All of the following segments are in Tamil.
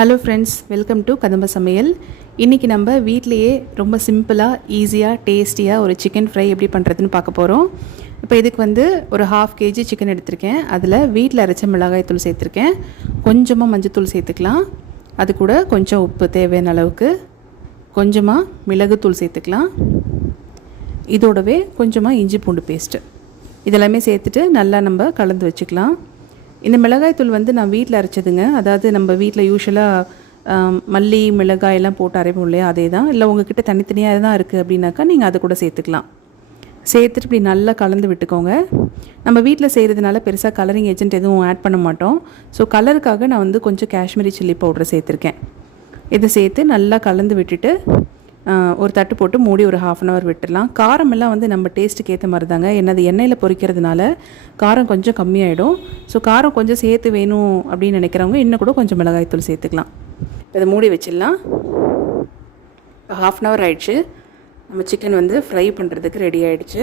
ஹலோ ஃப்ரெண்ட்ஸ் வெல்கம் டு கதம்ப சமையல் இன்றைக்கி நம்ம வீட்லேயே ரொம்ப சிம்பிளாக ஈஸியாக டேஸ்டியாக ஒரு சிக்கன் ஃப்ரை எப்படி பண்ணுறதுன்னு பார்க்க போகிறோம் இப்போ இதுக்கு வந்து ஒரு ஹாஃப் கேஜி சிக்கன் எடுத்திருக்கேன். அதில் வீட்டில் அரைச்ச மிளகாய் தூள் சேர்த்துருக்கேன். கொஞ்சமாக மஞ்சத்தூள் சேர்த்துக்கலாம். அது கூட கொஞ்சம் உப்பு தேவையான அளவுக்கு. கொஞ்சமாக மிளகுத்தூள் சேர்த்துக்கலாம். இதோடவே கொஞ்சமாக இஞ்சி பூண்டு பேஸ்ட்டு இதெல்லாமே சேர்த்துட்டு நல்லா நம்ம கலந்து வச்சுக்கலாம். இந்த மிளகாய்த்தூள் வந்து நான் வீட்டில் அரைச்சதுங்க. அதாவது நம்ம வீட்டில் யூஸ்வலாக மல்லி மிளகாய் எல்லாம் போட்டு அரைப்போம் இல்லையா அதே தான் இல்லை உங்ககிட்ட தனித்தனியாக தான் இருக்குது அப்படின்னாக்கா நீங்கள் அதை கூட சேர்த்துக்கலாம். சேர்த்துட்டு இப்படி நல்லா கலந்து விட்டுக்கோங்க. நம்ம வீட்டில் செய்கிறதுனால பெருசாக கலரிங் ஏஜென்ட் எதுவும் ஆட் பண்ண மாட்டோம். ஸோ கலருக்காக நான் வந்து கொஞ்சம் காஷ்மீரி சில்லி பவுடர் சேர்த்துருக்கேன். இதை சேர்த்து நல்லா கலந்து விட்டுட்டு ஒரு தட்டு போட்டு மூடி ஒரு ஹாஃப் அன் ஹவர் விட்டுடலாம். காரமெல்லாம் வந்து நம்ம டேஸ்ட்டுக்கு ஏற்ற மாதிரி தாங்க என்னது எண்ணெயில் பொரிக்கிறதுனால காரம் கொஞ்சம் கம்மியாயிடும். ஸோ காரம் கொஞ்சம் சேர்த்து வேணும் அப்படின்னு நினைக்கிறவங்க இன்னும் கூட கொஞ்சம் மிளகாய்த்தூள் சேர்த்துக்கலாம். இதை மூடி வச்சிடலாம். ஹாஃப் அன் ஹவர் ஆயிடுச்சு. நம்ம சிக்கன் வந்து ஃப்ரை பண்ணுறதுக்கு ரெடி ஆகிடுச்சு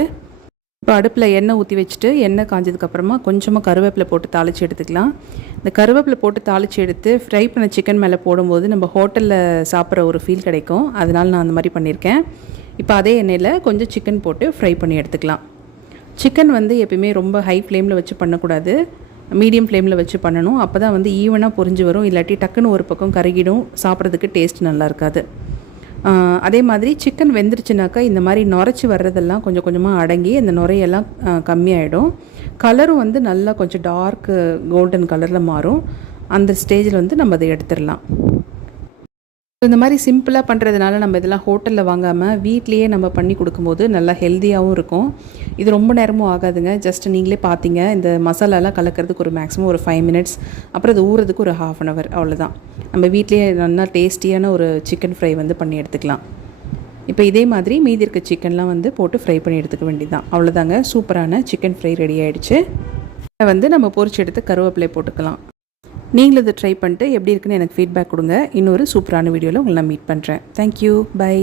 இப்போ அடுப்பில் எண்ணெய் ஊற்றி வச்சுட்டு எண்ணெய் காஞ்சதுக்கப்புறமா கொஞ்சமாக கருவேப்பிலை போட்டு தாளித்து எடுத்துக்கலாம். இந்த கருவேப்பிலை போட்டு தாளித்து எடுத்து ஃப்ரை பண்ண சிக்கன் மேலே போடும்போது நம்ம ஹோட்டலில் சாப்பிட்ற ஒரு ஃபீல் கிடைக்கும். அதனால் நான் அந்த மாதிரி பண்ணியிருக்கேன். இப்போ அதே எண்ணெயில் கொஞ்சம் சிக்கன் போட்டு ஃப்ரை பண்ணி எடுத்துக்கலாம். சிக்கன் வந்து எப்பயுமே ரொம்ப ஹை ஃப்ளேமில் வச்சு பண்ணக்கூடாது. மீடியம் ஃப்ளேமில் வச்சு பண்ணணும். அப்போ தான் வந்து ஈவனாக பொரிஞ்சு வரும். இல்லாட்டி டக்குன்னு ஒரு பக்கம் கருகிடும். சாப்பிட்றதுக்கு டேஸ்ட் நல்லா இருக்காது. அதே மாதிரி சிக்கன் வெந்துருச்சுனாக்கா இந்த மாதிரி நுரைச்சி வர்றதெல்லாம் கொஞ்சம் கொஞ்சமாக அடங்கி அந்த நுரையெல்லாம் கம்மியாயிடும். கலரும் வந்து நல்லா கொஞ்சம் டார்க்கு கோல்டன் கலரில் மாறும். அந்த ஸ்டேஜில் வந்து நம்ம அதை எடுத்துடலாம். இந்த மாதிரி சிம்பிளாக பண்ணுறதுனால நம்ம இதெல்லாம் ஹோட்டலில் வாங்காமல் வீட்லேயே நம்ம பண்ணி கொடுக்கும்போது நல்லா ஹெல்த்தியாகவும் இருக்கும். இது ரொம்ப நேரமும் ஆகாதுங்க. ஜஸ்ட் நீங்களே பார்த்தீங்க இந்த மசாலாலாம் கலக்கிறதுக்கு ஒரு மேக்ஸிமம் ஒரு ஃபைவ் மினிட்ஸ் அப்புறம் அது ஊறுறதுக்கு ஒரு ஹாஃப் அன் ஹவர் அவ்வளோதான் நம்ம வீட்லேயே நல்லா டேஸ்டியான ஒரு சிக்கன் ஃப்ரை வந்து பண்ணி எடுத்துக்கலாம். இப்போ இதே மாதிரி மீதி இருக்க சிக்கன்லாம் வந்து போட்டு ஃப்ரை பண்ணி எடுத்துக்க வேண்டியதுதான். அவ்வளோதாங்க சூப்பரான சிக்கன் ஃப்ரை ரெடி ஆகிடுச்சு இதை வந்து நம்ம பொரிச்சு எடுத்து கருவேப்பிலை போட்டுக்கலாம். நீங்களும் இதை ட்ரை பண்ணிட்டு எப்படி இருக்குன்னு எனக்கு ஃபீட்பேக் கொடுங்க. இன்னொரு சூப்பரான வீடியோவில் உங்களை நான் மீட் பண்ணுறேன் தேங்க்யூ பை